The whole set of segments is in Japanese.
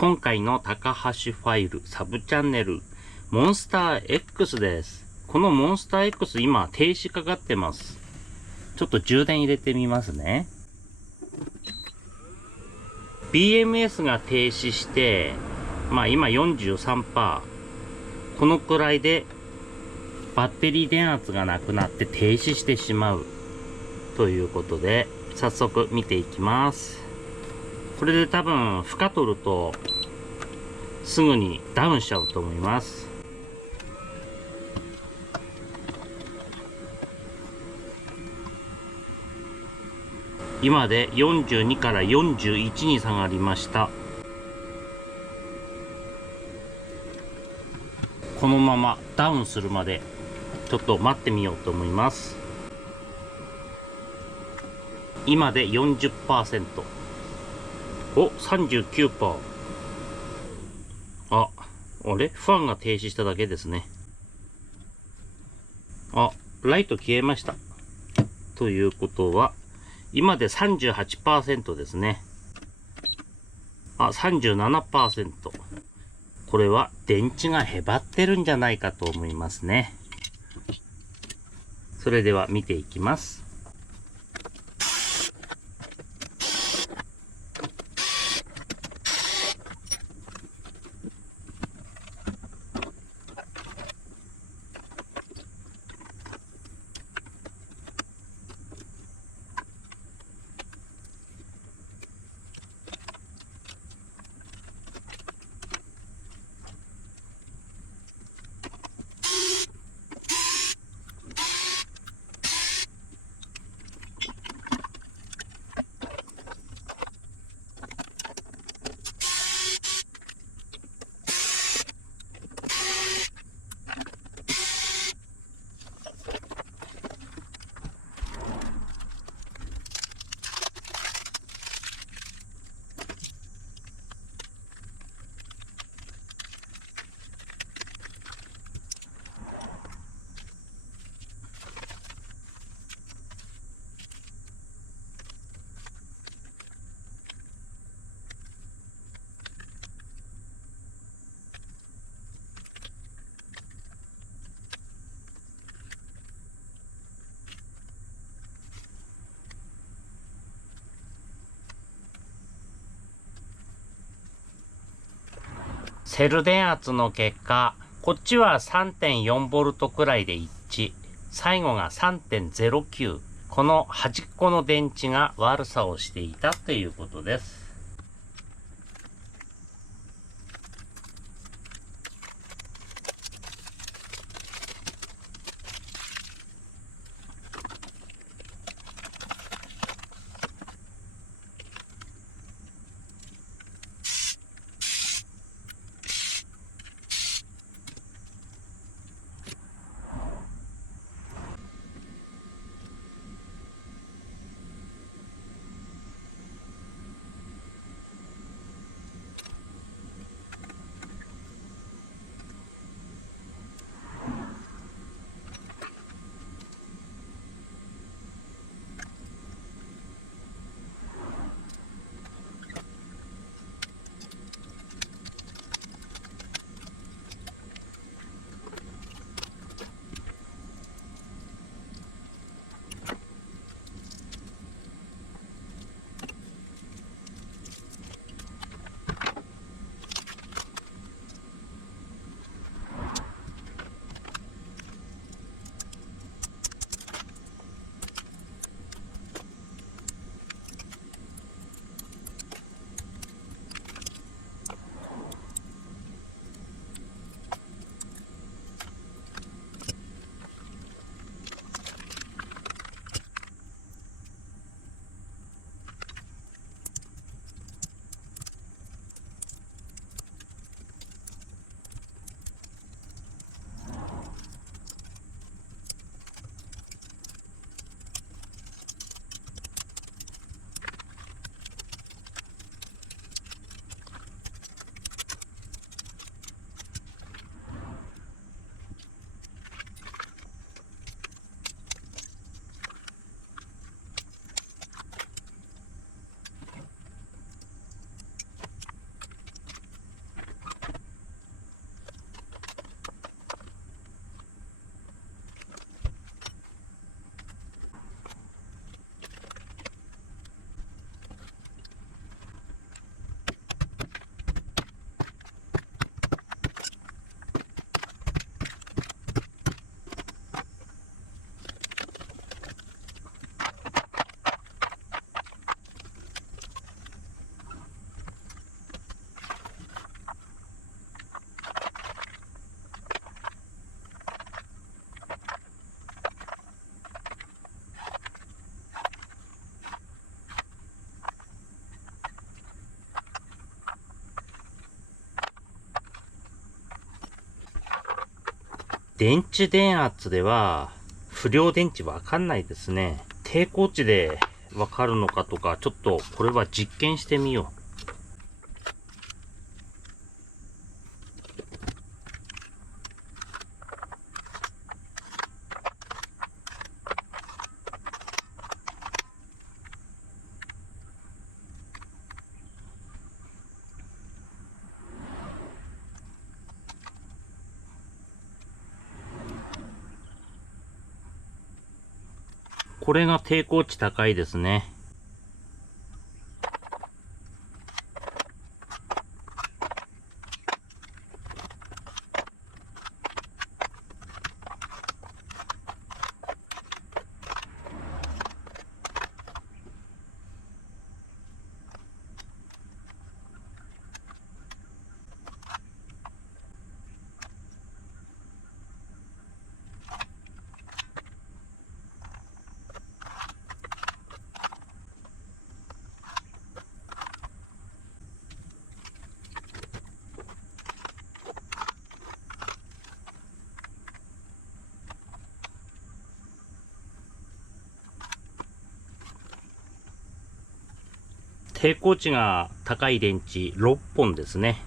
今回の高橋ファイルサブチャンネル、モンスター X です。このモンスター X 今停止かかってます。ちょっと充電入れてみますね。BMS が停止して、今 43%。このくらいでバッテリー電圧がなくなって停止してしまう。ということで、早速見ていきます。これで多分負荷取るとすぐにダウンしちゃうと思います。今で42から41に下がりました。このままダウンするまでちょっと待ってみようと思います。今で 40%。お、39%。あれファンが停止しただけですね。ライト消えました。ということは、今で 38% ですね。37%。これは電池がへばってるんじゃないかと思いますね。それでは見ていきます。セル電圧の結果、こっちは 3.4V くらいで一致。最後が 3.09。この端っこの電池が悪さをしていたということです。電池電圧では、不良電池わかんないですね。抵抗値でわかるのかとか、ちょっとこれは実験してみよう。これが抵抗値高いですね。抵抗値が高い電池6本ですね。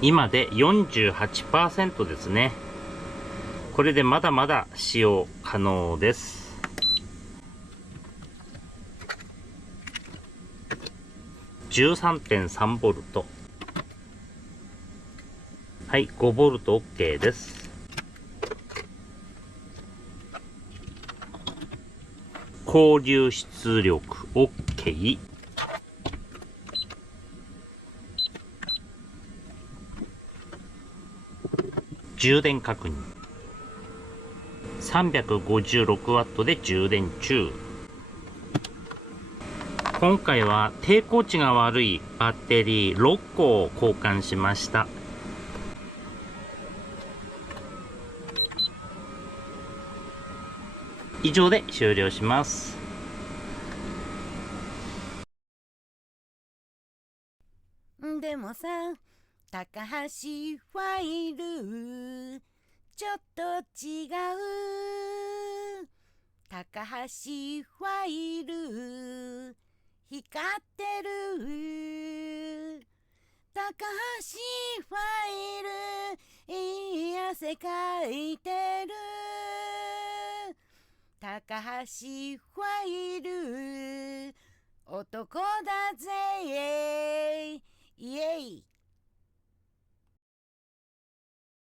今で 48% ですね。これでまだまだ使用可能です。13.3 ボルト。はい、5ボルト OK です。高流出力 OK。充電確認。356W で充電中。今回は抵抗値が悪いバッテリー6個を交換しました。以上で終了します。でもさ、高橋ファイルちょっと違う。高橋ファイル光ってる。高橋ファイルいい汗かいてる。高橋ファイル男だぜイエイ